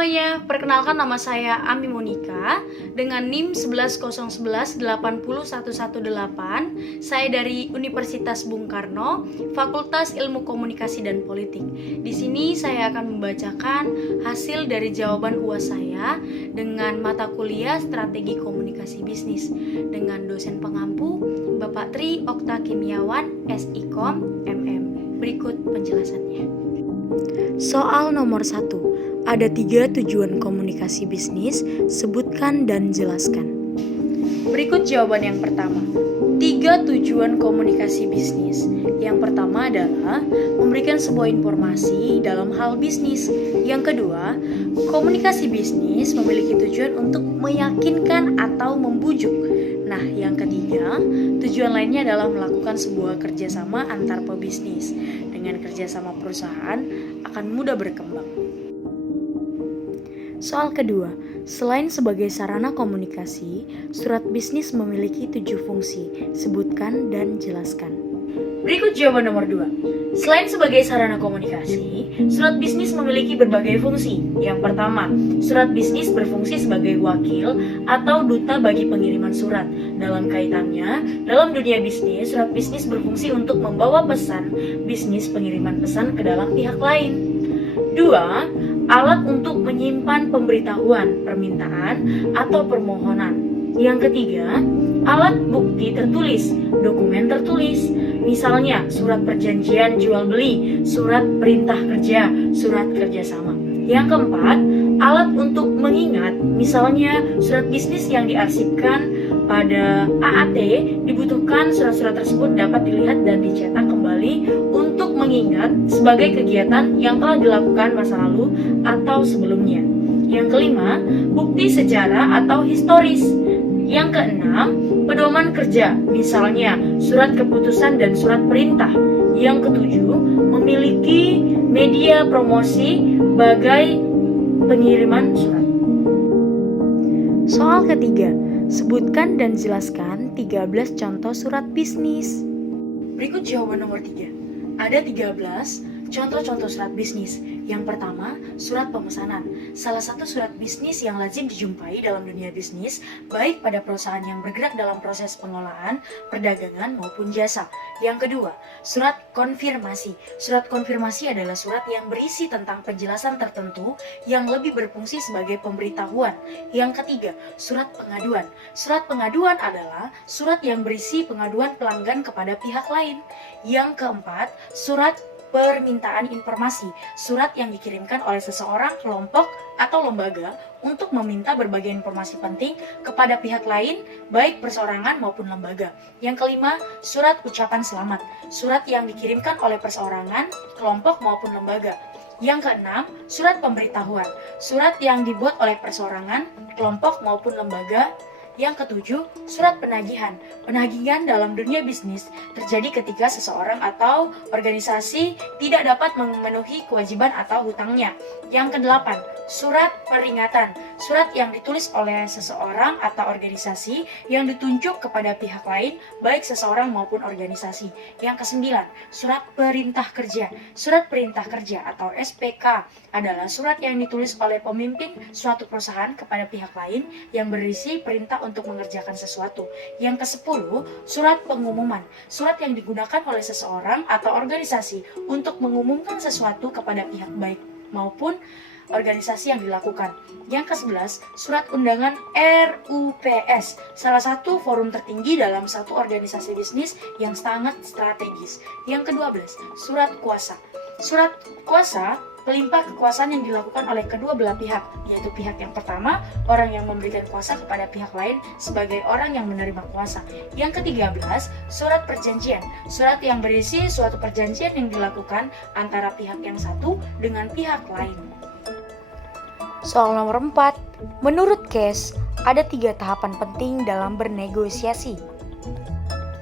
semuanya, perkenalkan nama saya Ami Monika dengan NIM 110118. Saya dari Universitas Bung Karno, Fakultas Ilmu Komunikasi dan Politik. Di sini saya akan membacakan hasil dari jawaban UAS saya dengan mata kuliah Strategi Komunikasi Bisnis dengan dosen pengampu Bapak Tri Okta Kimiawan, SIKOM, MM. Berikut penjelasannya. Soal nomor 1. Ada 3 tujuan komunikasi bisnis, sebutkan dan jelaskan. Berikut jawaban yang pertama. 3 tujuan komunikasi bisnis. Yang pertama adalah memberikan sebuah informasi dalam hal bisnis. Yang kedua, komunikasi bisnis memiliki tujuan untuk meyakinkan atau membujuk. Nah, yang ketiga, tujuan lainnya adalah melakukan sebuah kerjasama antar pebisnis. Dengan kerjasama perusahaan akan mudah berkembang. Soal kedua, selain sebagai sarana komunikasi, surat bisnis memiliki 7 fungsi. Sebutkan dan jelaskan. Berikut jawaban nomor 2. Selain sebagai sarana komunikasi, surat bisnis memiliki berbagai fungsi. Yang pertama, surat bisnis berfungsi sebagai wakil atau duta bagi pengiriman surat. Dalam kaitannya, dalam dunia bisnis, surat bisnis berfungsi untuk membawa pesan bisnis pengiriman pesan ke dalam pihak lain. 2. Alat untuk menyimpan pemberitahuan, permintaan, atau permohonan. Yang ketiga, alat bukti tertulis, dokumen tertulis. Misalnya, surat perjanjian jual beli, surat perintah kerja, surat kerjasama. Yang keempat, alat untuk mengingat, misalnya surat bisnis yang diarsipkan pada AAT, dibutuhkan surat-surat tersebut dapat dilihat dan dicetak kembali untuk mengingat sebagai kegiatan yang telah dilakukan masa lalu atau sebelumnya. Yang kelima, bukti sejarah atau historis. Yang keenam, pedoman kerja, misalnya surat keputusan dan surat perintah. Yang ketujuh, memiliki media promosi bagai pengiriman surat. Soal ketiga, sebutkan dan jelaskan 13 contoh surat bisnis. Berikut jawaban nomor 3. Ada 13 contoh-contoh surat bisnis. Yang pertama, surat pemesanan. Salah satu surat bisnis yang lazim dijumpai dalam dunia bisnis, baik pada perusahaan yang bergerak dalam proses pengolahan, perdagangan, maupun jasa. Yang kedua, surat konfirmasi. Surat konfirmasi adalah surat yang berisi tentang penjelasan tertentu yang lebih berfungsi sebagai pemberitahuan. Yang ketiga, surat pengaduan. Surat pengaduan adalah surat yang berisi pengaduan pelanggan kepada pihak lain. Yang keempat, surat permintaan informasi, surat yang dikirimkan oleh seseorang, kelompok, atau lembaga untuk meminta berbagai informasi penting kepada pihak lain, baik perseorangan maupun lembaga. Yang kelima, surat ucapan selamat, surat yang dikirimkan oleh perseorangan, kelompok maupun lembaga. Yang keenam, surat pemberitahuan, surat yang dibuat oleh perseorangan, kelompok maupun lembaga. Yang ketujuh, surat penagihan. Penagihan dalam dunia bisnis terjadi ketika seseorang atau organisasi tidak dapat memenuhi kewajiban atau hutangnya. Yang kedelapan, surat peringatan. Surat yang ditulis oleh seseorang atau organisasi yang ditunjuk kepada pihak lain, baik seseorang maupun organisasi. Yang kesembilan, surat perintah kerja. Surat perintah kerja atau SPK adalah surat yang ditulis oleh pemimpin suatu perusahaan kepada pihak lain yang berisi perintah untuk mengerjakan sesuatu. Yang ke-10, surat pengumuman. Surat yang digunakan oleh seseorang atau organisasi untuk mengumumkan sesuatu kepada pihak baik maupun organisasi yang dilakukan. Yang ke-11, surat undangan RUPS, salah satu forum tertinggi dalam satu organisasi bisnis yang sangat strategis. Yang ke-12, surat kuasa. Surat kuasa pelimpah kekuasaan yang dilakukan oleh kedua belah pihak, yaitu pihak yang pertama, orang yang memberikan kuasa kepada pihak lain sebagai orang yang menerima kuasa. Yang ke-13, surat perjanjian. Surat yang berisi suatu perjanjian yang dilakukan antara pihak yang satu dengan pihak lain. Soal nomor 4, menurut Case, ada 3 tahapan penting dalam bernegosiasi.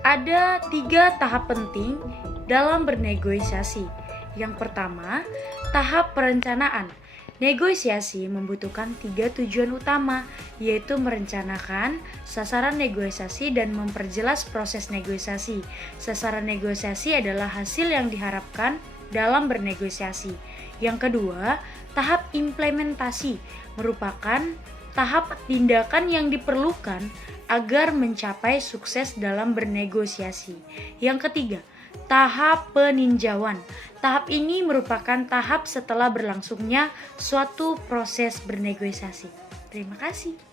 Ada 3 tahap penting dalam bernegosiasi. Yang pertama, tahap perencanaan. Negosiasi membutuhkan 3 tujuan utama, yaitu merencanakan sasaran negosiasi dan memperjelas proses negosiasi. Sasaran negosiasi adalah hasil yang diharapkan dalam bernegosiasi. Yang kedua, Tahap implementasi merupakan tahap tindakan yang diperlukan agar mencapai sukses dalam bernegosiasi. Yang ketiga, tahap peninjauan. Tahap ini merupakan tahap setelah berlangsungnya suatu proses bernegosiasi. Terima kasih.